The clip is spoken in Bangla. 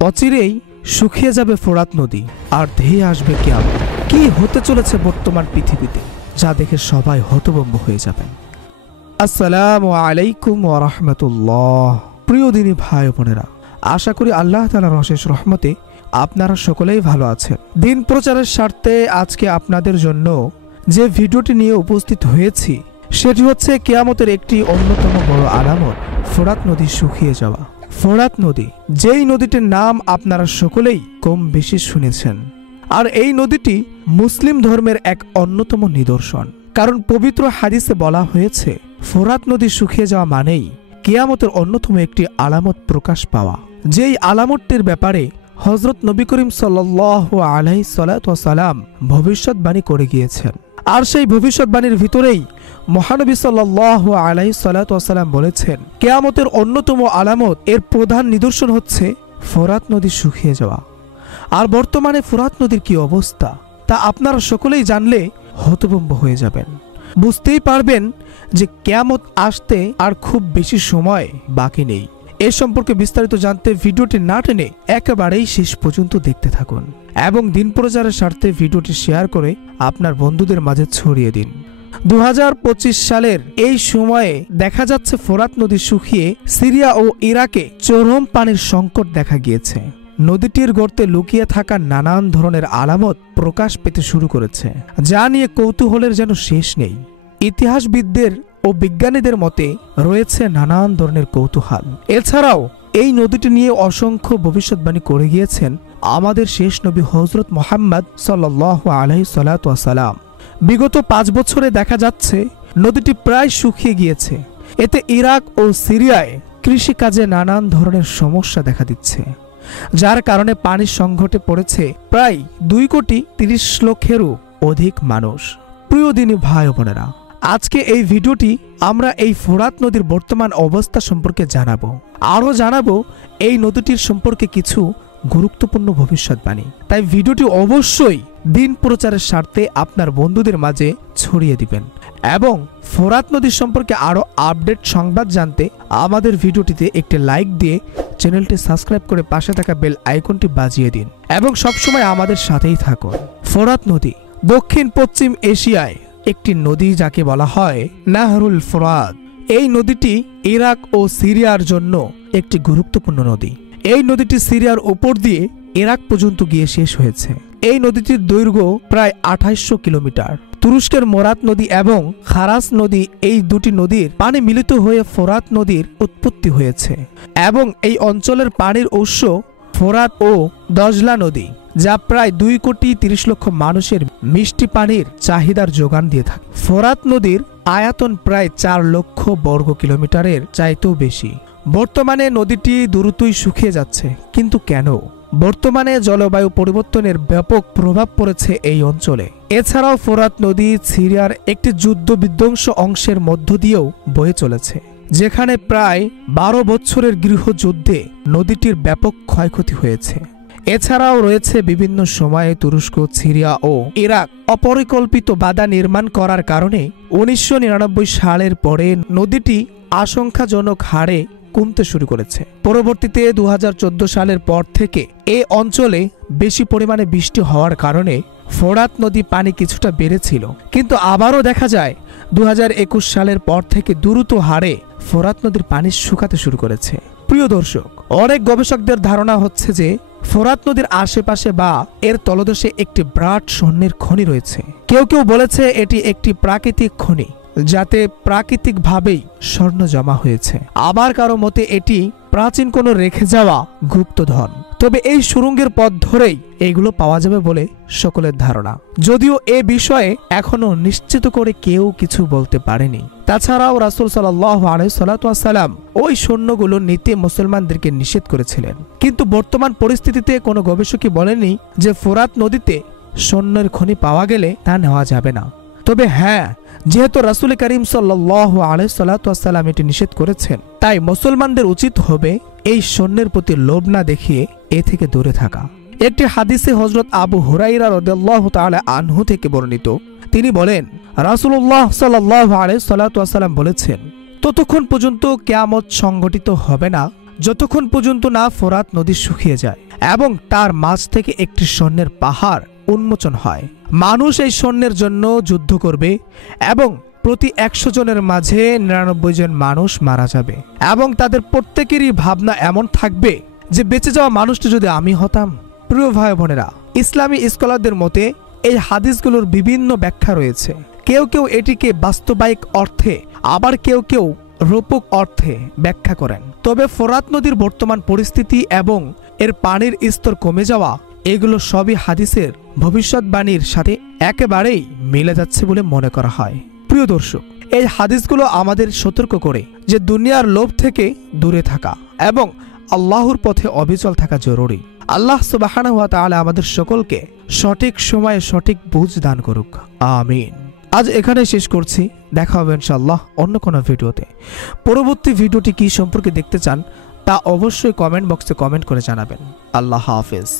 অচিরেই শুকিয়ে যাবে ফোরাত নদী আর ধেয়ে আসবে কিয়ামত। কি হতে চলেছে বর্তমান পৃথিবীতে, যা দেখে সবাই হতভম্ব হয়ে যাবেন। আসসালামু আলাইকুম ওয়া রাহমাতুল্লাহ। প্রিয় দিনী ভাই বোনেরা, আশা করি আল্লাহ তাআলার অশেষ রহমতে আপনারা সকলেই ভালো আছেন। দিন প্রচারের স্বার্থে আজকে আপনাদের জন্য যে ভিডিওটি নিয়ে উপস্থিত হয়েছি সেটি হচ্ছে কিয়ামতের একটি অন্যতম বড় আলামত, ফোরাত নদী শুকিয়ে যাওয়া। ফোরাত নদী, যেই নদীটির নাম আপনারা সকলেই কম বেশি শুনেছেন, আর এই নদীটি মুসলিম ধর্মের এক অন্যতম নিদর্শন। কারণ পবিত্র হাদিসে বলা হয়েছে ফোরাত নদী শুকিয়ে যাওয়া মানেই কিয়ামতের অন্যতম একটি আলামত প্রকাশ পাওয়া। যেই আলামতটির ব্যাপারে হযরত নবী করিম সাল্লাল্লাহু আলাইহি সাল্লাম ভবিষ্যৎবাণী করে গিয়েছেন। আর সেই ভবিষ্যৎবাণীর ভিতরেই মহানবী সাল্লাল্লাহু আলাইহি সাল্লাম বলেছেন, কিয়ামতের অন্যতম আলামত, এর প্রধান নিদর্শন হচ্ছে ফোরাত নদী শুকিয়ে যাওয়া। আর বর্তমানে ফোরাত নদীর কি অবস্থা তা আপনারা সকলেই জানলে হতভম্ব হয়ে যাবেন। বুঝতেই পারবেন যে কিয়ামত আসতে আর খুব বেশি সময় বাকি নেই। এ সম্পর্কে বিস্তারিত জানতে ভিডিওটি না টেনে একেবারেই শেষ পর্যন্ত দেখতে থাকুন এবং দিন প্রচারের স্বার্থে ভিডিওটি শেয়ার করে আপনার বন্ধুদের মাঝে ছড়িয়ে দিন। 2025 সালের এই সময়ে দেখা যাচ্ছে ফোরাত নদী শুকিয়ে সিরিয়া ও ইরাকে চরম পানির সংকট দেখা গিয়েছে। নদীটির গর্তে লুকিয়ে থাকা নানান ধরনের আলামত প্রকাশ পেতে শুরু করেছে, যা নিয়ে কৌতূহলের যেন শেষ নেই। ইতিহাসবিদদের ও বিজ্ঞানীদের মতে রয়েছে নানান ধরনের কৌতূহল। এছাড়াও এই নদীটি নিয়ে অসংখ্য ভবিষ্যৎবাণী করে গিয়েছেন আমাদের শেষ নবী হযরত মুহাম্মদ সাল্লাল্লাহু আলাইহি সাল্লাম। বিগত 5 বছরে দেখা যাচ্ছে নদীটি প্রায় শুকিয়ে গিয়েছে। এতে ইরাক ও সিরিয়ায় কৃষিকাজে নানান ধরনের সমস্যা দেখা দিচ্ছে, যার কারণে পানির সংকটে পড়েছে প্রায় 2,30,00,000-এরও অধিক মানুষ। প্রিয় দিনী ভাই বোনেরা, আজকে এই ভিডিওটি আমরা এই ফোরাত নদীর বর্তমান অবস্থা সম্পর্কে জানাবো। আরও জানাবো এই নদীটির সম্পর্কে কিছু গুরুত্বপূর্ণ ভবিষ্যৎবাণী। তাই ভিডিওটি অবশ্যই দিন প্রচারের স্বার্থে আপনার বন্ধুদের মাঝে ছড়িয়ে দিবেন এবং ফোরাত নদীর সম্পর্কে আরও আপডেট সংবাদ জানতে আমাদের ভিডিওটিতে একটি লাইক দিয়ে চ্যানেলটি সাবস্ক্রাইব করে পাশে থাকা বেল আইকনটি বাজিয়ে দিন এবং সবসময় আমাদের সাথেই থাকুন। ফোরাত নদী দক্ষিণ পশ্চিম এশিয়ায় একটি নদী, যাকে বলা হয় নাহরুল ফোরাত। এই নদীটি ইরাক ও সিরিয়ার জন্য একটি গুরুত্বপূর্ণ নদী। এই নদীটি সিরিয়ার উপর দিয়ে ইরাক পর্যন্ত গিয়ে শেষ হয়েছে। এই নদীটির দৈর্ঘ্য প্রায় 2800 কিলোমিটার। তুরস্কের মোরাত নদী এবং খারাস নদী, এই দুটি নদীর পানি মিলিত হয়ে ফোরাত নদীর উৎপত্তি হয়েছে এবং এই অঞ্চলের পানির উৎস ফোরাত ও দজলা নদী, যা প্রায় 2,30,00,000 মানুষের মিষ্টি পানির চাহিদার যোগান দিয়ে থাকে। ফোরাত নদীর আয়তন প্রায় 4 লক্ষ বর্গ কিলোমিটারের চাইতেও বেশি। বর্তমানে নদীটি দ্রুতই শুকিয়ে যাচ্ছে, কিন্তু কেন? বর্তমানে জলবায়ু পরিবর্তনের ব্যাপক প্রভাব পড়েছে এই অঞ্চলে। এছাড়াও ফোরাত নদী সিরিয়ার একটি যুদ্ধ বিধ্বংস অংশের মধ্য দিয়েও বয়ে চলেছে, যেখানে প্রায় 12 বছরের গৃহযুদ্ধে নদীটির ব্যাপক ক্ষয়ক্ষতি হয়েছে। এছাড়াও রয়েছে বিভিন্ন সময়ে তুরস্ক, সিরিয়া ও ইরাক অপরিকল্পিত বাধা নির্মাণ করার কারণে 1999 সালের পরে নদীটি আশঙ্কাজনক হারে কমতে শুরু করেছে। পরবর্তীতে 2014 সালের পর থেকে এ অঞ্চলে বেশি পরিমাণে বৃষ্টি হওয়ার কারণে ফোরাত নদী পানি কিছুটা বেড়েছিল, কিন্তু আবারও দেখা যায় 2021 সালের পর থেকে দ্রুত হারে ফোরাত নদীর পানি শুকাতে শুরু করেছে। প্রিয় দর্শক, অনেক গবেষকদের ধারণা হচ্ছে যে ফোরাত নদীর আশেপাশে বা এর তলদেশে একটি বিরাট স্বর্ণের খনি রয়েছে। কেউ কেউ বলেছে এটি একটি প্রাকৃতিক খনি, যাতে প্রাকৃতিকভাবেই স্বর্ণ জমা হয়েছে। আবার কারো মতে এটি প্রাচীন কোনো রেখে যাওয়া গুপ্তধন। তবে এই সুড়ঙ্গের পথ ধরেই এগুলো পাওয়া যাবে বলে সকলের ধারণা, যদিও এ বিষয়ে এখনো নিশ্চিত করে কেউ কিছু বলতে পারেনি। তাছাড়াও রাসূল সাল্লাল্লাহু আলাইহি সাল্লাম ওই স্বর্ণগুলো নিতে মুসলমানদেরকে নিষেধ করেছিলেন। কিন্তু বর্তমান পরিস্থিতিতে কোনো গবেষকই বলেনি যে ফোরাত নদীতে স্বর্ণের খনি পাওয়া গেলে তা নেওয়া যাবে না। তবে হ্যাঁ, যেহেতু রাসূল করিম সাল্লাল্লাহু আলাইহি সাল্লাম এটি নিষেধ করেছেন, তাই মুসলমানদের উচিত হবে এই স্বর্ণের প্রতি লোভ না দেখিয়ে এ থেকে দূরে থাকা। একটি হাদিসে হযরত আবু হুরায়রা রাদিয়াল্লাহু তাআলা আনহু থেকে বর্ণিত, তিনি বলেন, রাসূলুল্লাহ সাল্লাল্লাহু আলাইহি সাল্লাম বলেছেন, ততক্ষণ পর্যন্ত কিয়ামত সংঘটিত হবে না যতক্ষণ পর্যন্ত না ফোরাত নদী শুকিয়ে যায় এবং তার মাঝ থেকে একটি স্বর্ণের পাহাড় উন্মোচন হয়। মানুষ এই স্বর্ণের জন্য যুদ্ধ করবে এবং প্রতি 100 জনের মাঝে 99 জন মানুষ মারা যাবে এবং তাদের প্রত্যেকেরই ভাবনা এমন থাকবে যে বেঁচে যাওয়া মানুষটি যদি আমি হতাম। প্রিয় ভাই বোনেরা, ইসলামী স্কলারদের মতে এই হাদিসগুলোর বিভিন্ন ব্যাখ্যা রয়েছে। কেউ কেউ এটিকে বাস্তবায়িক অর্থে, আবার কেউ কেউ রূপক অর্থে ব্যাখ্যা করেন। তবে ফোরাত নদীর বর্তমান পরিস্থিতি এবং এর পানির স্তর কমে যাওয়া, এগুলো সবই হাদিসের ভবিষ্যৎবাণীর সাথে একেবারেই মিলে যাচ্ছে বলে মনে করা হয়। প্রিয় দর্শক, এই হাদিসগুলো আমাদের সতর্ক করে যে দুনিয়ার লোভ থেকে দূরে থাকা এবং আল্লাহর পথে অবিচল থাকা জরুরি। আল্লাহ সুবহানাহু ওয়া তাআলা আমাদের সকলকে সঠিক সময়ে সঠিক বুঝ দান করুক, আমিন। আজ এখানে শেষ করছি, দেখা হবে ইনশাআল্লাহ অন্য কোনো ভিডিওতে। পরবর্তী ভিডিওটি কি সম্পর্কে দেখতে চান তা অবশ্যই কমেন্ট বক্সে কমেন্ট করে জানাবেন। আল্লাহ হাফেজ।